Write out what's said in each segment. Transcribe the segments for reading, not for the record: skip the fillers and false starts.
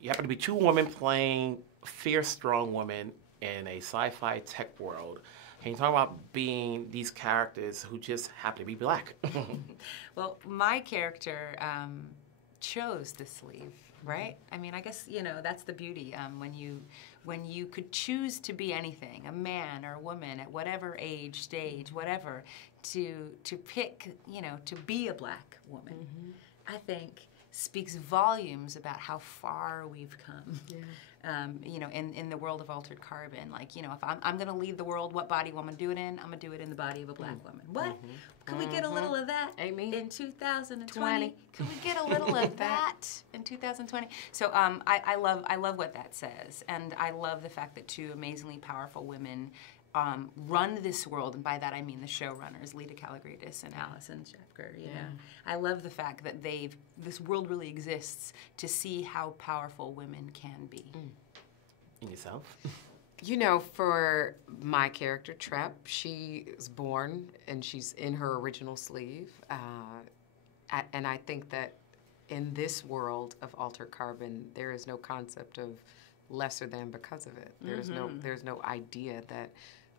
You happen to be two women playing fierce, strong women in a sci-fi tech world. Can you talk about being these characters who just happen to be black? Well, my character chose the sleeve, right? I mean, I guess, you know, that's the beauty. When you could choose to be anything, a man or a woman at whatever age, stage, whatever, to pick, you know, to be a black woman, I think speaks volumes about how far we've come. Yeah. You know, in the world of altered carbon, like, you know, if I'm going to lead the world, what body I'm going to do it in? I'm going to do it in the body of a black woman. What? Can we get a little of that in 2020? Can we get a little of that in 2020? So I love what that says, and I love the fact that two amazingly powerful women run this world, and by that I mean the showrunners, Lita Kalogridis and Alison Shepker. You know, I love the fact that this world really exists to see how powerful women can be. And yourself? You know, for my character, Trep, she is born and she's in her original sleeve. And I think that in this world of altered carbon, there is no concept of lesser than because of it. There's no idea that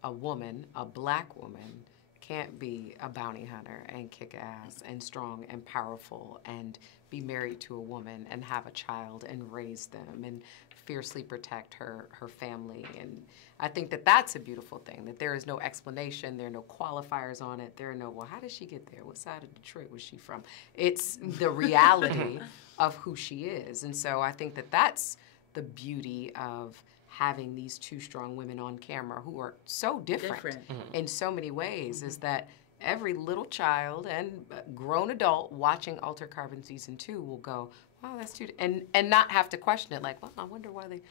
a woman, a black woman, can't be a bounty hunter and kick ass and strong and powerful and be married to a woman and have a child and raise them and fiercely protect her family. And I think that that's a beautiful thing, that there is no explanation, there are no qualifiers on it, there are no, well, how did she get there? What side of Detroit was she from? It's the reality of who she is. And so I think that that's the beauty of having these two strong women on camera who are so different. In so many ways, is that every little child and grown adult watching Altered Carbon Season 2 will go, wow, that's too, and not have to question it, like, well, I wonder why they,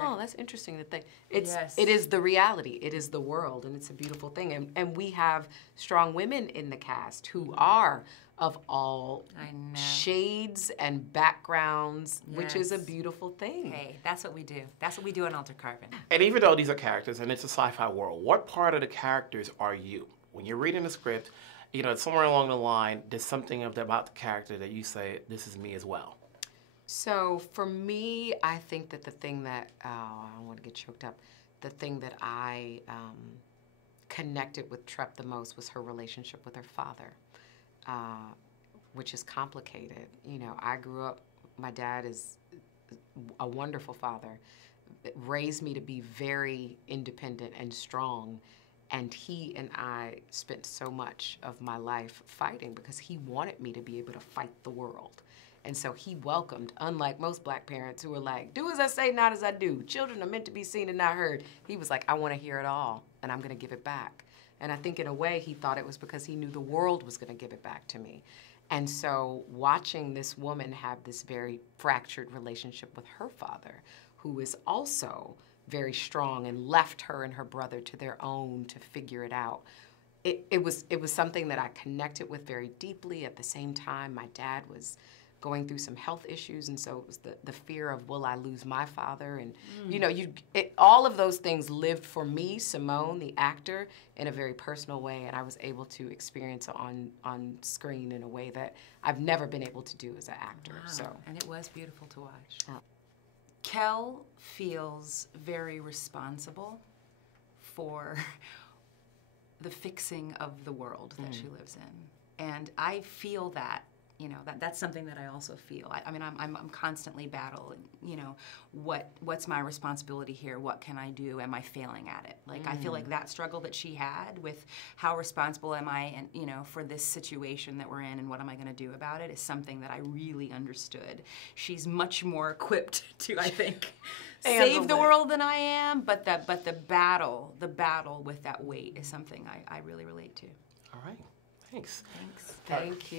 oh, that's interesting that they, it is the reality, it is the world, and it's a beautiful thing. And we have strong women in the cast who are of all shades and backgrounds, which is a beautiful thing. Hey, that's what we do. That's what we do in Altered Carbon. And even though these are characters and it's a sci-fi world, what part of the characters are you? When you're reading the script, you know, somewhere along the line, there's something about the character that you say, this is me as well. So for me, I think that the thing that, I don't want to get choked up, the thing that I connected with Trep the most was her relationship with her father. Which is complicated. You know, I grew up, my dad is a wonderful father, raised me to be very independent and strong, and he and I spent so much of my life fighting because he wanted me to be able to fight the world. And so he welcomed, unlike most black parents who are like, do as I say, not as I do. Children are meant to be seen and not heard. He was like, I want to hear it all, and I'm going to give it back. And I think in a way he thought it was because he knew the world was going to give it back to me. And so watching this woman have this very fractured relationship with her father, who is also very strong and left her and her brother to their own to figure it out, it was something that I connected with very deeply. At the same time, my dad was going through some health issues, and so it was the fear of, will I lose my father? And you know, all of those things lived for me, Simone, the actor, in a very personal way, and I was able to experience it on screen in a way that I've never been able to do as an actor. Wow. So, and it was beautiful to watch. Quell feels very responsible for the fixing of the world that she lives in, and I feel that. You know, that's something that I also feel. I mean, I'm constantly battling, you know, what's my responsibility here? What can I do? Am I failing at it? Like, I feel like that struggle that she had with how responsible am I, and, you know, for this situation that we're in and what am I going to do about it is something that I really understood. She's much more equipped to, I think, save the world than I am, but the battle with that weight is something I really relate to. All right. Thanks. Thanks. thank you.